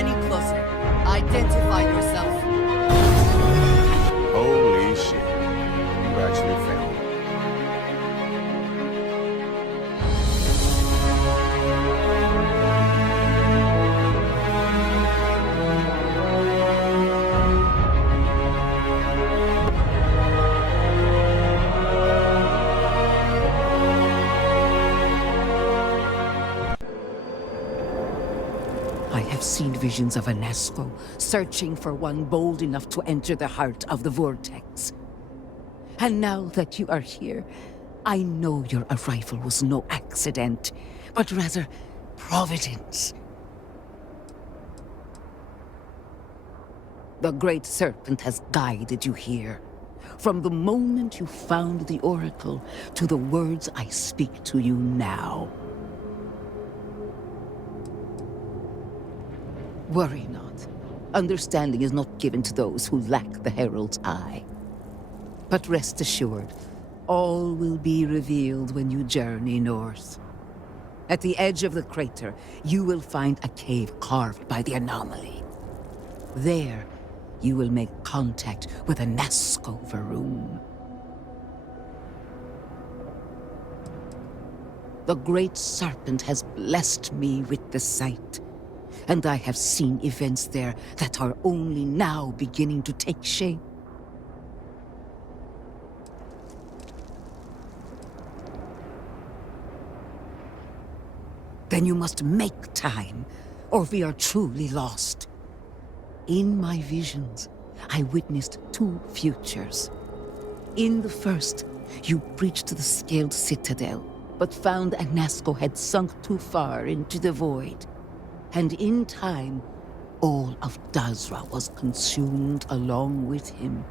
any closer. Identify yourself. Holy shit. You actually found it. I have seen visions of Anasco, searching for one bold enough to enter the heart of the vortex. And now that you are here, I know your arrival was no accident, but rather providence. The Great Serpent has guided you here. From the moment you found the Oracle to the words I speak to you now. Worry not. Understanding is not given to those who lack the Herald's eye. But rest assured, all will be revealed when you journey north. At the edge of the crater, you will find a cave carved by the anomaly. There, you will make contact with a Nasco Varoon. The Great Serpent has blessed me with the sight. And I have seen events there that are only now beginning to take shape. Then you must make time, or we are truly lost. In my visions, I witnessed two futures. In the first, you breached the scaled citadel, but found Anasco had sunk too far into the void. And in time, all of Dazra was consumed along with him.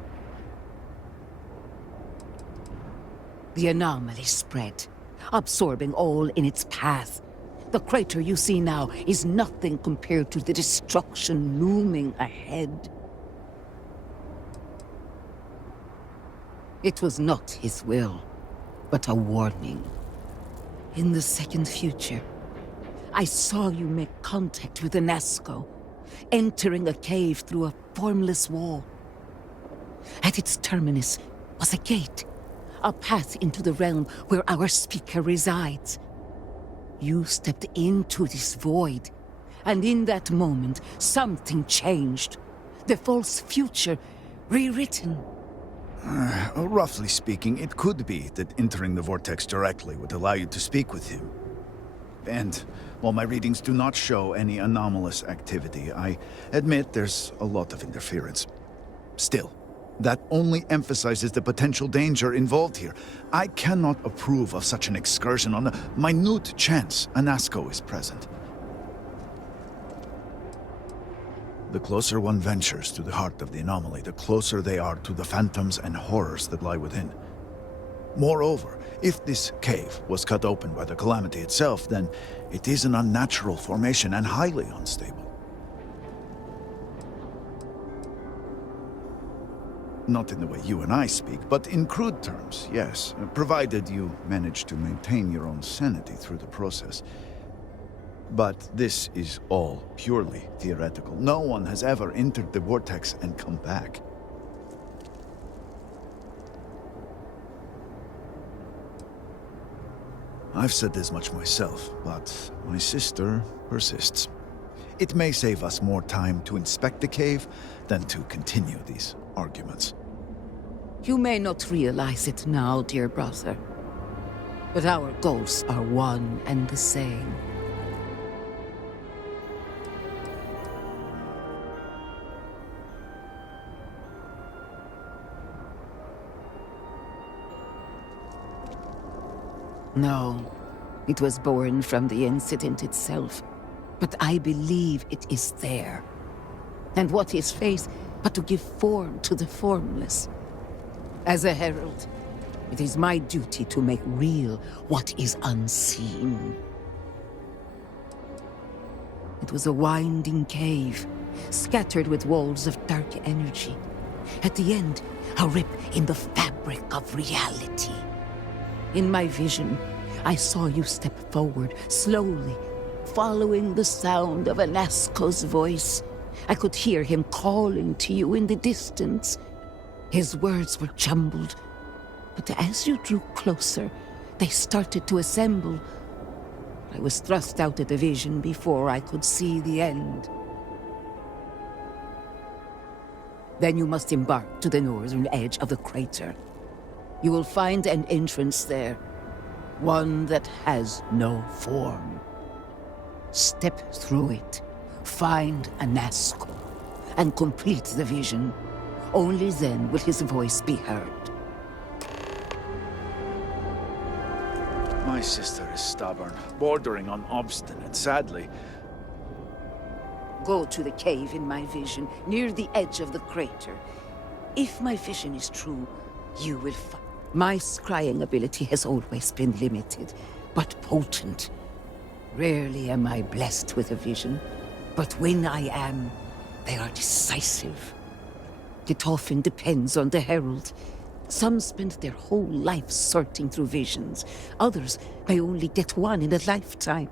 The anomaly spread, absorbing all in its path. The crater you see now is nothing compared to the destruction looming ahead. It was not his will, but a warning. In the second future, I saw you make contact with Anasco, entering a cave through a formless wall. At its terminus was a gate, a path into the realm where our speaker resides. You stepped into this void, and in that moment, something changed. The false future, rewritten. Roughly speaking, it could be that entering the vortex directly would allow you to speak with him. And while my readings do not show any anomalous activity, I admit there's a lot of interference. Still, that only emphasizes the potential danger involved here. I cannot approve of such an excursion on a minute chance Anasco is present. The closer one ventures to the heart of the anomaly, the closer they are to the phantoms and horrors that lie within. Moreover, if this cave was cut open by the calamity itself, then it is an unnatural formation and highly unstable. Not in the way you and I speak, but in crude terms, yes, provided you manage to maintain your own sanity through the process. But this is all purely theoretical. No one has ever entered the vortex and come back. I've said this much myself, but my sister persists. It may save us more time to inspect the cave than to continue these arguments. You may not realize it now, dear brother, but our goals are one and the same. No, it was born from the incident itself, but I believe it is there. And what is faith but to give form to the formless? As a herald, it is my duty to make real what is unseen. It was a winding cave, scattered with walls of dark energy. At the end, a rip in the fabric of reality. In my vision, I saw you step forward, slowly, following the sound of Anasco's voice. I could hear him calling to you in the distance. His words were jumbled, but as you drew closer, they started to assemble. I was thrust out of the vision before I could see the end. Then you must embark to the northern edge of the crater. You will find an entrance there, one that has no form. Step through it, find Anasco, and complete the vision. Only then will his voice be heard. My sister is stubborn, bordering on obstinate, sadly. Go to the cave in my vision, near the edge of the crater. If my vision is true, you will find... My scrying ability has always been limited, but potent. Rarely am I blessed with a vision, but when I am, they are decisive. It often depends on the herald. Some spend their whole life sorting through visions. Others may only get one in a lifetime.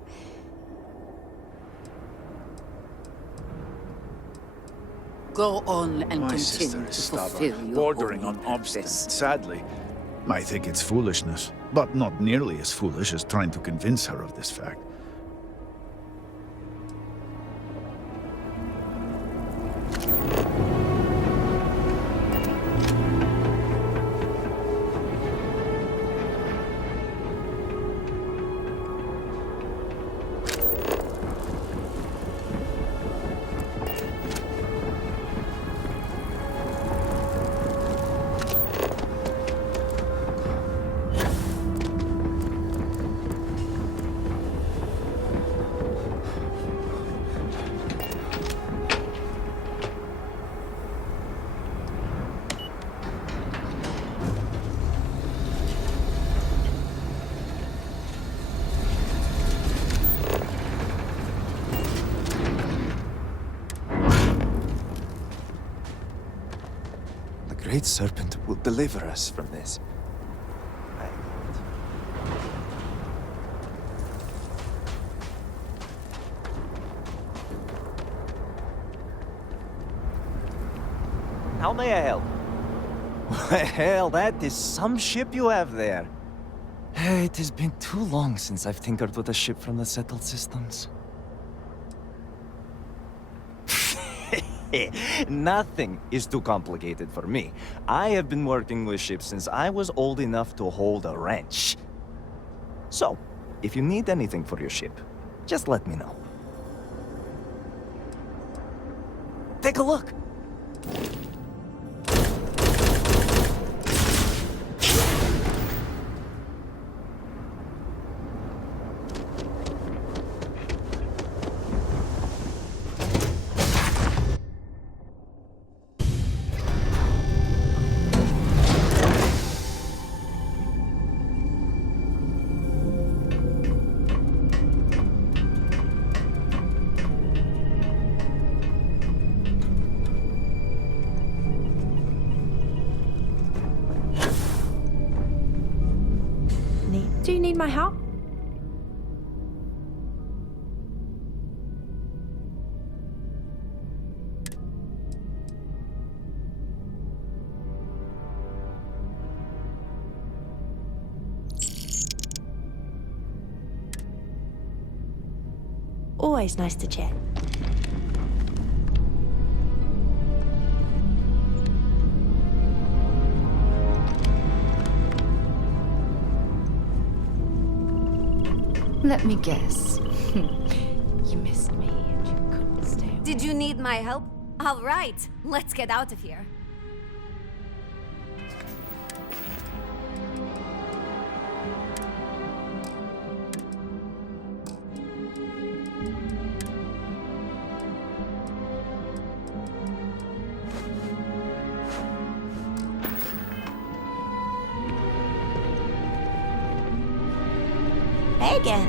Go on and My sister continue is to stubborn, fulfill your bordering holy on obstinate, purpose. sadly. I think it's foolishness, but not nearly as foolish as trying to convince her of this fact. The Great Serpent will deliver us from this. How may I help? Well, that is some ship you have there. It has been too long since I've tinkered with a ship from the settled systems. Nothing is too complicated for me. I have been working with ships since I was old enough to hold a wrench. So, if you need anything for your ship, just let me know. Take a look! Do you need my help? Always nice to chat. Let me guess. You missed me and you couldn't stay. Did you need my help? All right, let's get out of here. Hey again.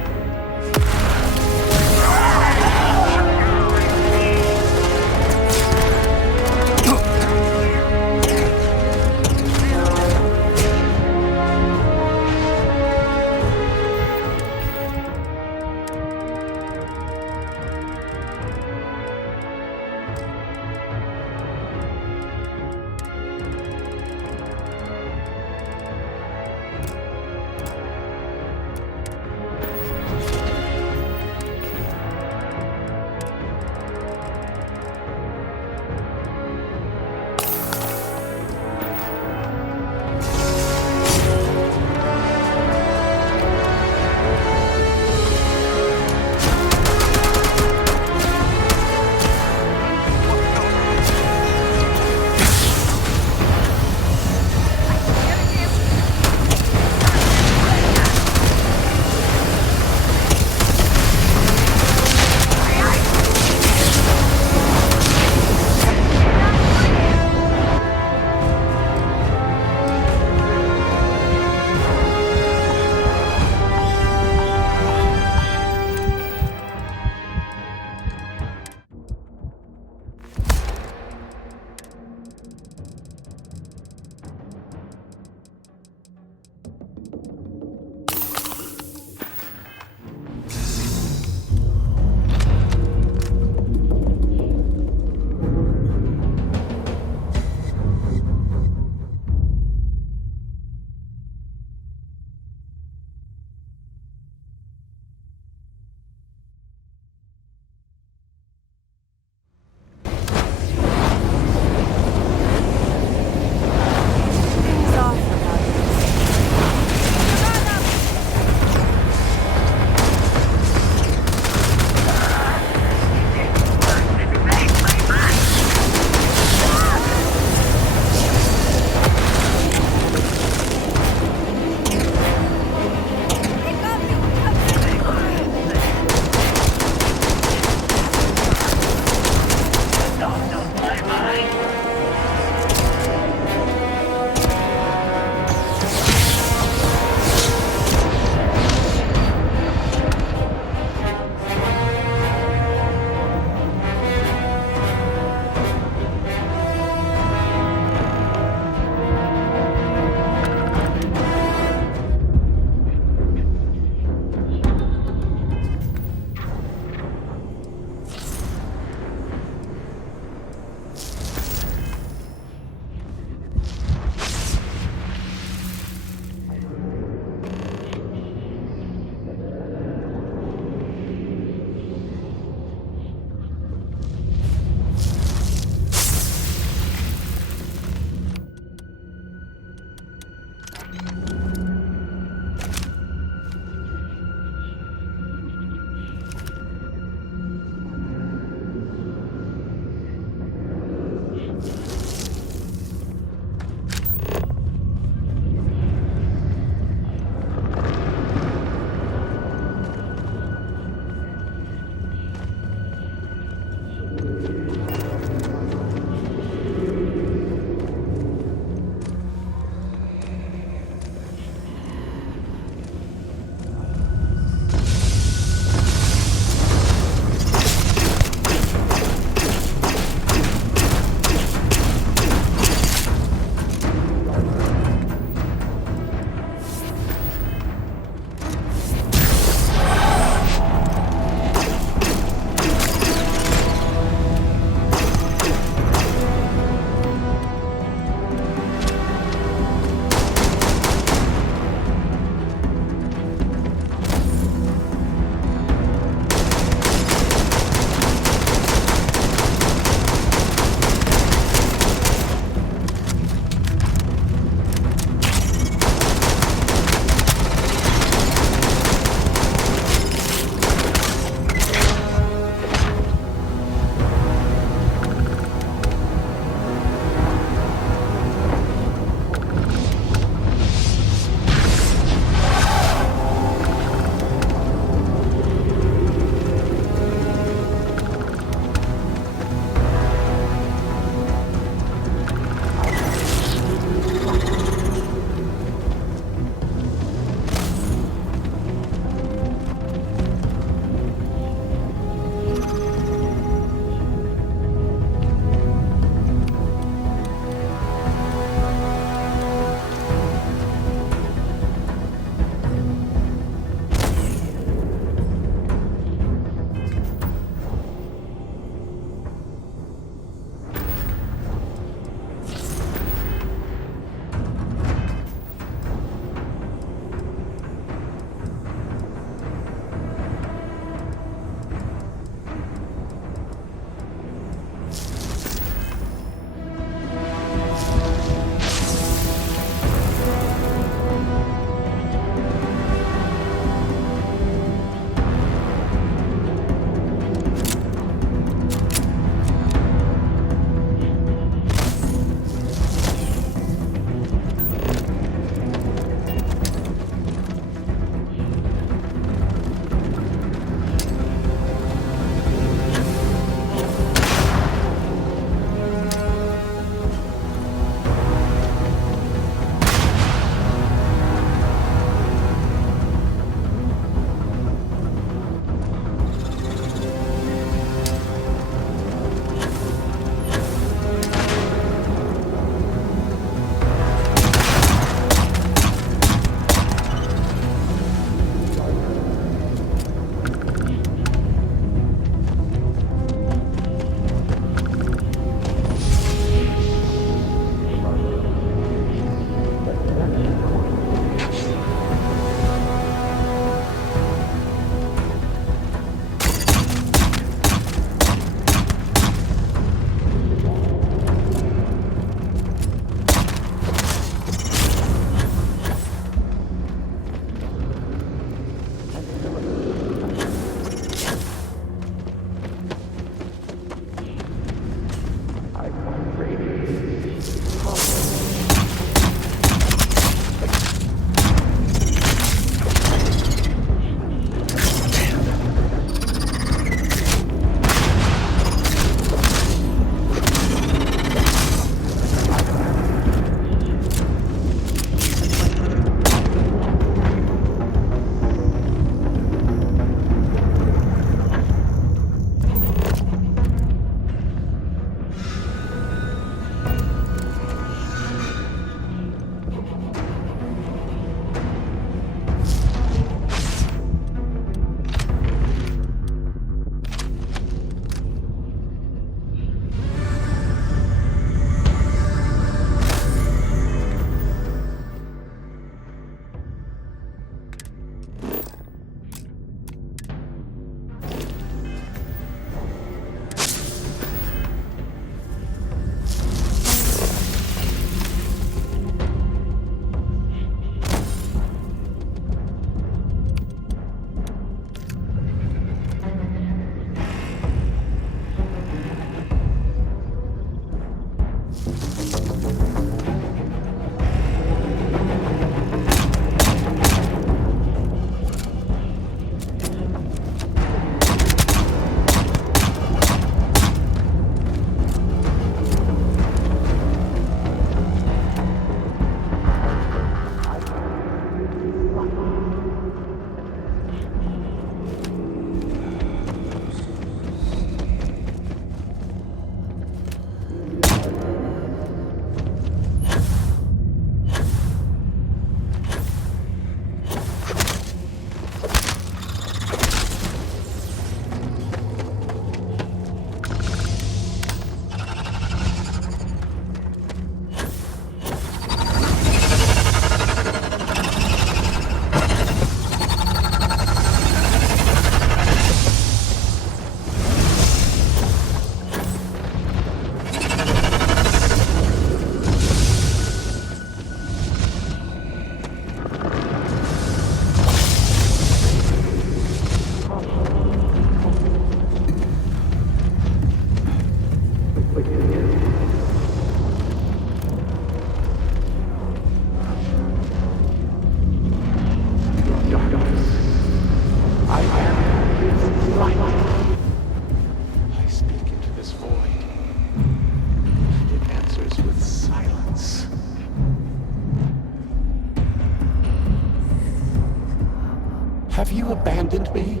Have you abandoned me,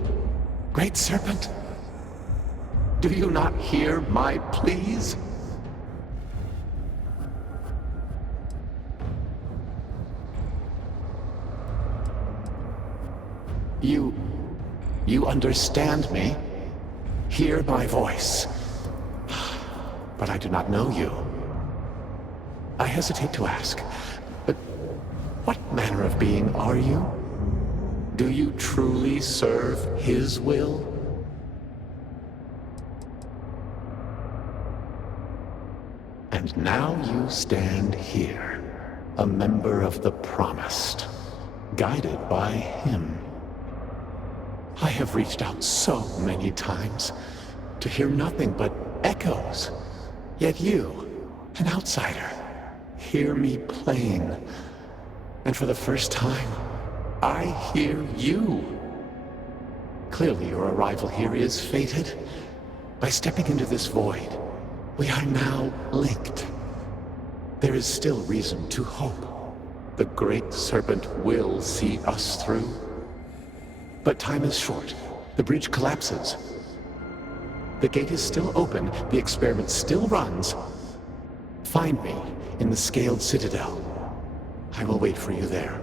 Great Serpent? Do you not hear my pleas? You understand me? Hear my voice. But I do not know you. I hesitate to ask, but what manner of being are you? Do you truly serve his will? And now you stand here, a member of the Promised, guided by him. I have reached out so many times to hear nothing but echoes. Yet you, an outsider, hear me playing. And for the first time, I hear you. Clearly your arrival here is fated. By stepping into this void, we are now linked. There is still reason to hope. The Great Serpent will see us through. But time is short. The bridge collapses. The gate is still open. The experiment still runs. Find me in the Scaled Citadel. I will wait for you there.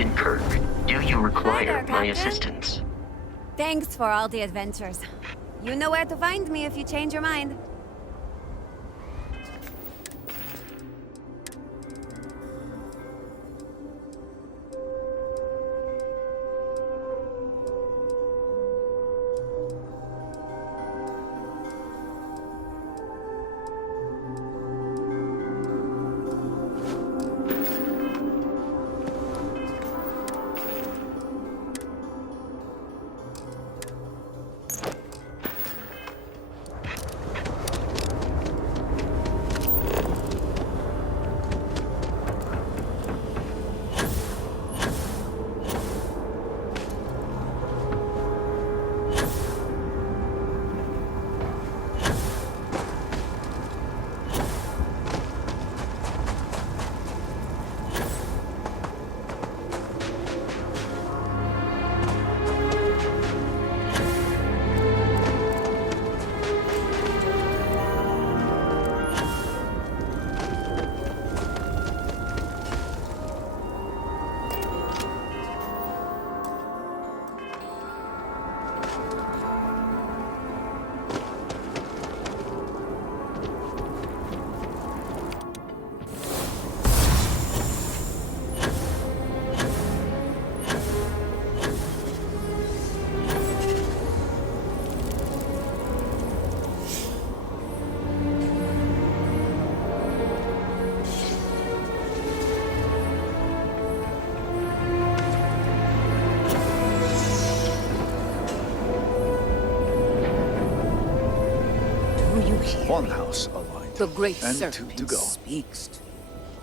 Captain Kirk. Do you require there, my Captain. assistance? Thanks for all the adventures. You know where to find me if you change your mind. One house aligned. The great and serpent two to go. speaks,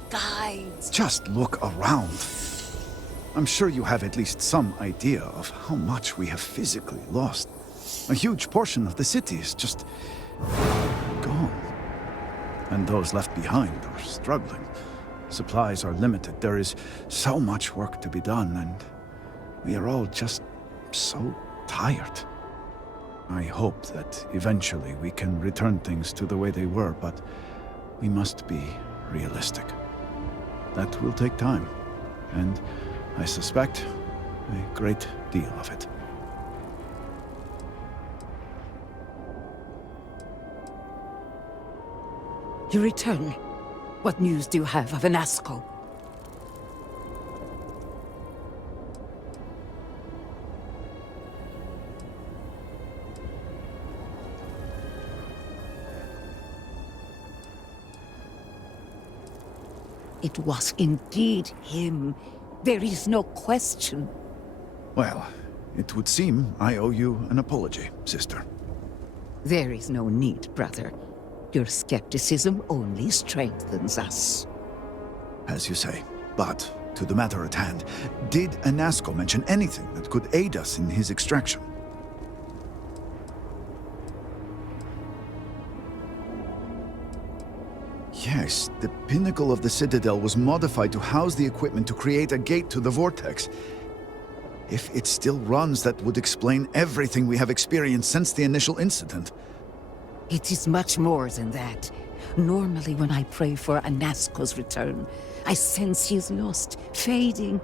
guides. Just look around. I'm sure you have at least some idea of how much we have physically lost. A huge portion of the city is just gone. And those left behind are struggling. Supplies are limited. There is so much work to be done, and we are all just so tired. I hope that eventually we can return things to the way they were, but we must be realistic. That will take time, and I suspect a great deal of it. You return. What news do you have of Anasco? It was indeed him. There is no question. Well, it would seem I owe you an apology, sister. There is no need, brother. Your skepticism only strengthens us. As you say. But, to the matter at hand, did Anasco mention anything that could aid us in his extraction? Yes, the pinnacle of the Citadel was modified to house the equipment to create a gate to the Vortex. If it still runs, that would explain everything we have experienced since the initial incident. It is much more than that. Normally when I pray for Anasco's return, I sense he is lost, fading.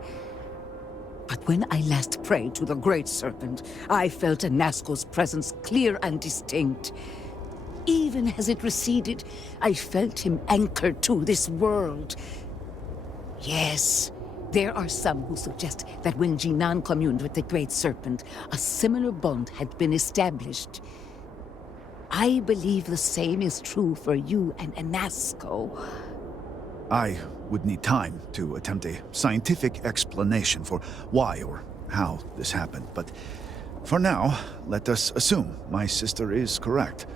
But when I last prayed to the Great Serpent, I felt Anasco's presence clear and distinct. Even as it receded, I felt him anchored to this world. Yes, there are some who suggest that when Jinan communed with the Great Serpent, a similar bond had been established. I believe the same is true for you and Anasco. I would need time to attempt a scientific explanation for why or how this happened, but for now, let us assume my sister is correct.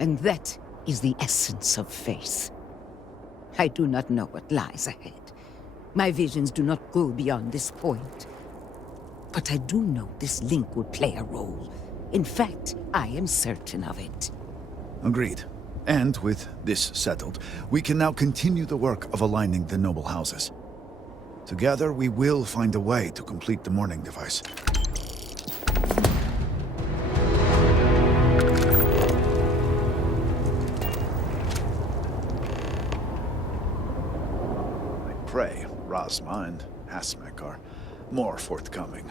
And that is the essence of faith. I do not know what lies ahead. My visions do not go beyond this point. But I do know this link would play a role. In fact, I am certain of it. Agreed. And with this settled, we can now continue the work of aligning the noble houses. Together, we will find a way to complete the mourning device. I pray Rasma and Asmec are more forthcoming.